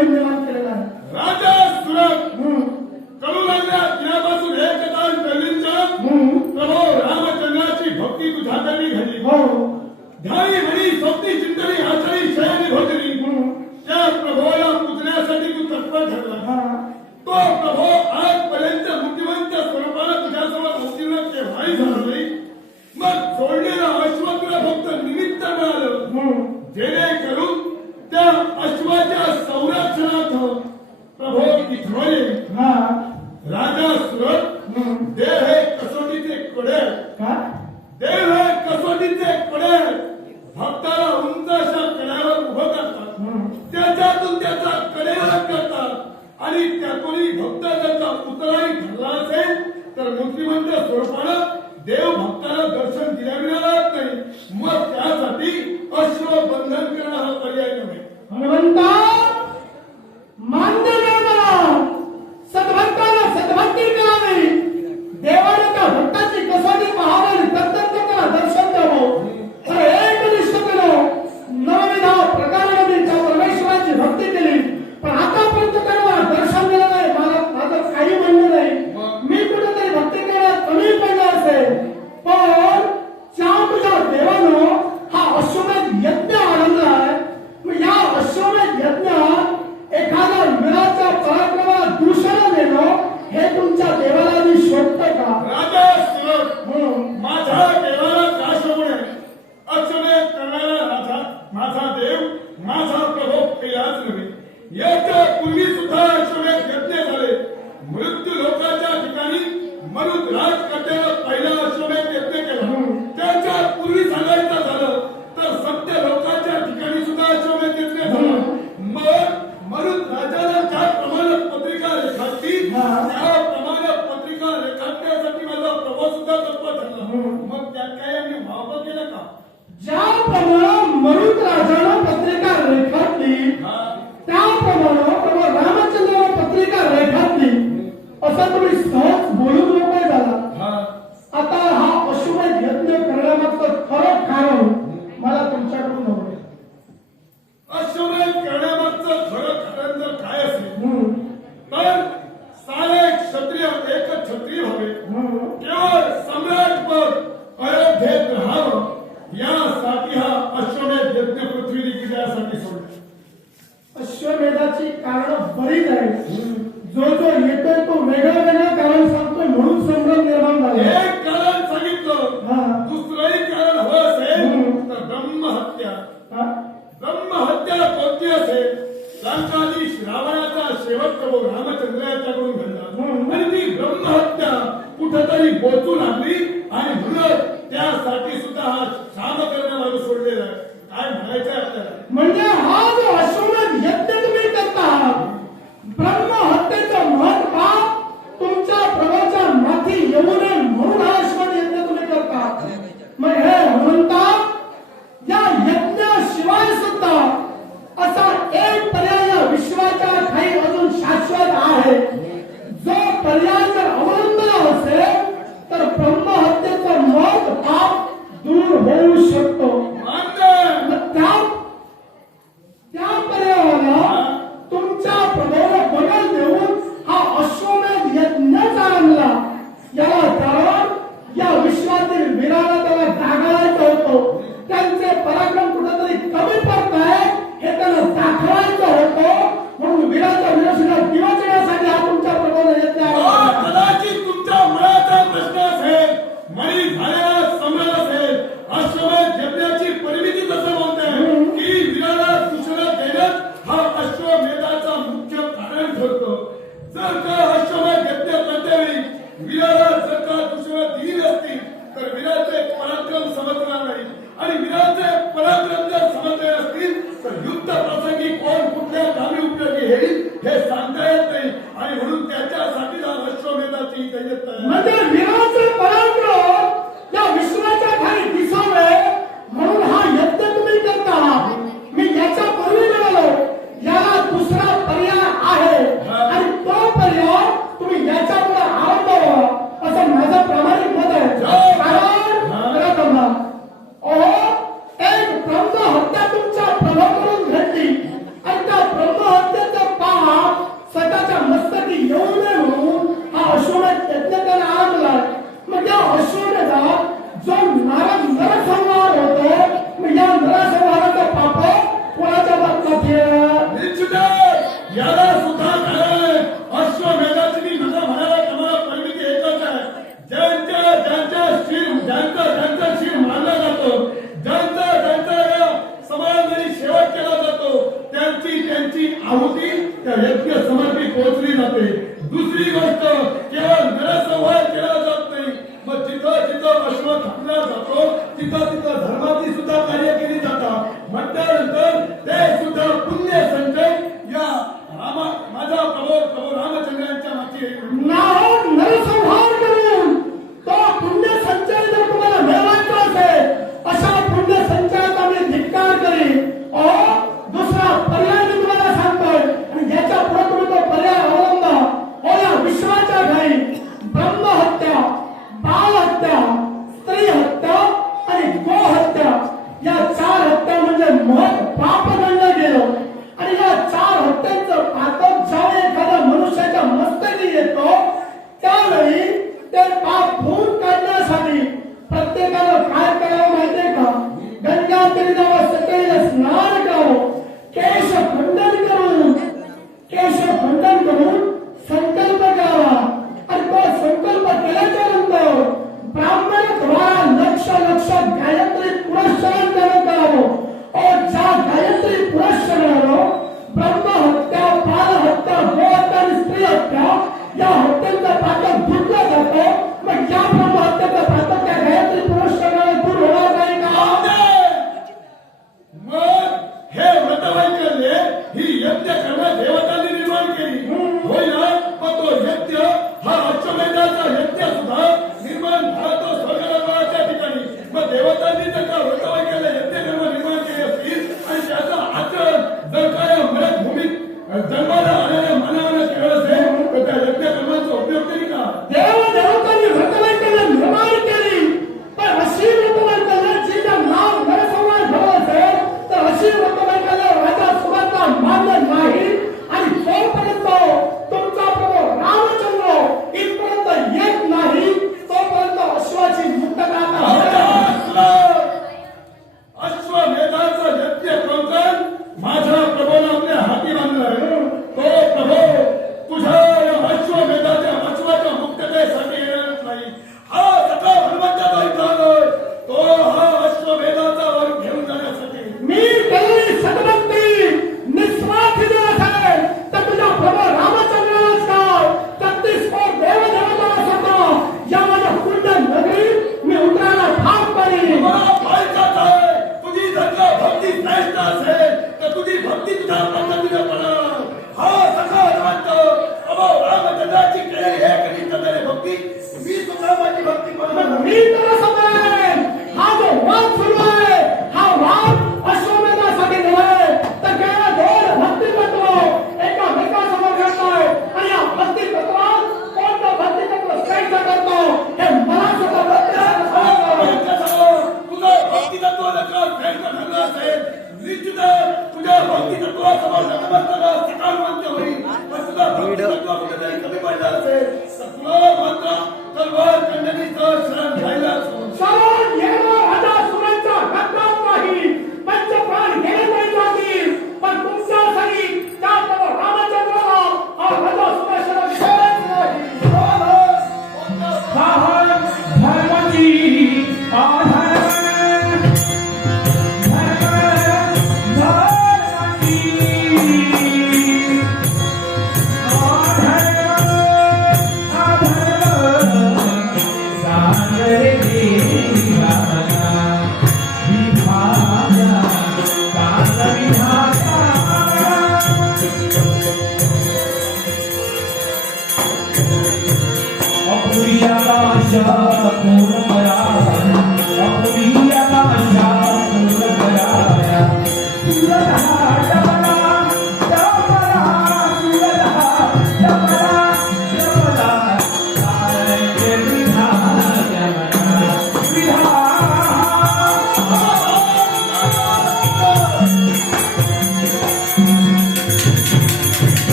वंदनात केलेला आहे. राजा सुरत. कळू लागल्या एक दान कलिंचा प्रभो रामचंद्राची भक्ती तुझ्याकडे झाली हो. ध्यानी म्हणी स्वप्नी चिंतनी आचरी शयनी भजनी. त्या प्रभोला पुजण्यासाठी तू तत्पर ठरला. तो प्रभो आजपर्यंत बुद्धिमंत स्वरूपाला तुझ्यासमोर भक्तीनं केव्हाही झालं नाही. मग सोडलेला अश्व तुला फक्त निमित्त मिळालं. जेणेकरून पुतळाही ठरला असेल तर मूर्तिमंत स्वरूपानं प्रमाण पत्रिका रेखाटण्यासाठी माझा प्रभाव सुद्धा तत्व ठरला मग त्यात काय आम्ही व्हावं केलं का ज्याप्रमाणे कोणत्या प्रसंगी कोण कुठल्या कामी उपयोगी येईल हे सांगता येत Yeah. And then